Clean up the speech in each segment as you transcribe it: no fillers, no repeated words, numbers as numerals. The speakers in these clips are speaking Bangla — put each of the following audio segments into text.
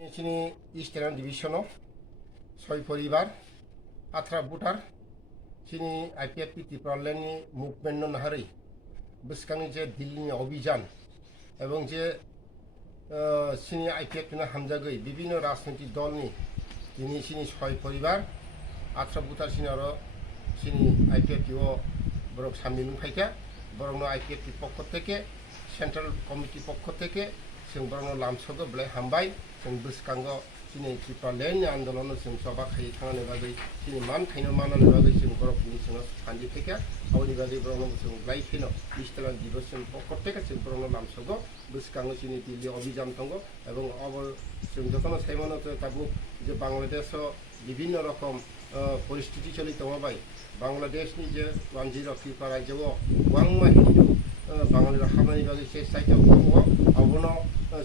Sini Eastern Division Soy Poribar Atra Butar Sini IPF Tipraleni Movement non Hari Buskani je Dilni Obijan এবং যে সিনি আইপিএফ না হামজাগৈ বিভিন্ন রাজনৈতিক দলনি তিনি সিনি ছয় পরিবার আত্রা বুতার সিনি আরো সিনি আইপিএফ ও বরক সামিলুন ফাইকা বরং আইপিএফ পক্ষ থেকে সেন্ট্রাল কমিটি পক্ষ থেকে जों बरनो लामसगो ब्ले हामबाय जों बुसकांगो सिनि त्रिपुरालेण्ड आन्दोलन जों सभा खाय थांनानै बागै सिनि मान खायनो माननानै बागै जों बरफनि जों सानजि फेका आवनि बागै बरनो जों ब्लाइ फेनो इस्टर्न दिवसन पकटेका जों बरनो लामसगो बुसकांगो सिनि दिल्ली अभियान दंगो এবং अबर जों যতনো সাইমনো তাবু যে বাংলাদেশ বিভিন্ন রকম পরিস্থিতি চলি দङबाय বাংলাদেশনি যে 10 ত্রিপুরা রাজ্য ওয়াংমা হিন্দু বাঙালি হামানি বাগै से साइटआव दङ आवनो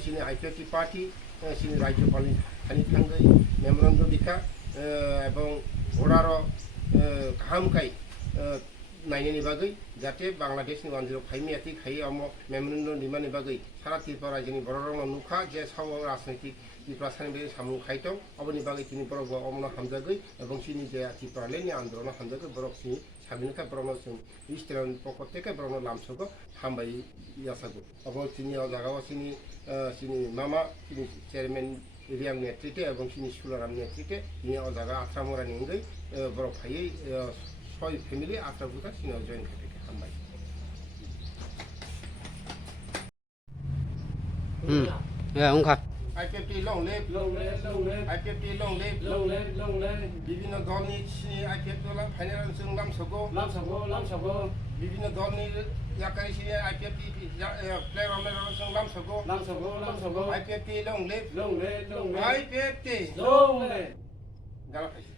सिनि आइपिएफ पार्टी सिनि राज्यपालनि थानि थांगै मेमोरेन्डाम बिखा এবং ওরারো गाहामखाय नायनायनि बागै जाहाथे बांलादेशनि 105 मेयाति खाय आम मेमोरेन्डाम दिमानि बागै सारा त्रिपुरा राज्योनि बर'रावनो नुखा जे साव राजनैतिक त्रिपुरा सानि सामु खायदों अबनि बागै तिनि बर'बो अमनो हामजागै এবং सिनि जे त्रिपुरालेण्डनि आन्दोलन हामजागै बर'सिनि साबिनखा बर'नो जों इस्टर्न पकटेका बर'नो लामसगो हामबाय यासागो अब सिनि जागाव सिनि मामा सिनि चेयरमैन रियां नेतृत्वे এবং सिनि सुलाराम नेतृत्वे नि जागा आथ्रामरानि अंगै बर' फायै ছয় ফ্যামিলি আত্রা বুতা সিনি জয়েন খাইতে हामबाय ओंखा IPF long live IPF long live বিভিন্ন দলনি সিনি IPF দলা ফাইনাল जों লামসগো বিভিন্ন দলনি याकारि सिनि IPF प्लेग्राउन्ड जों लामसगो IPF long live IPF long live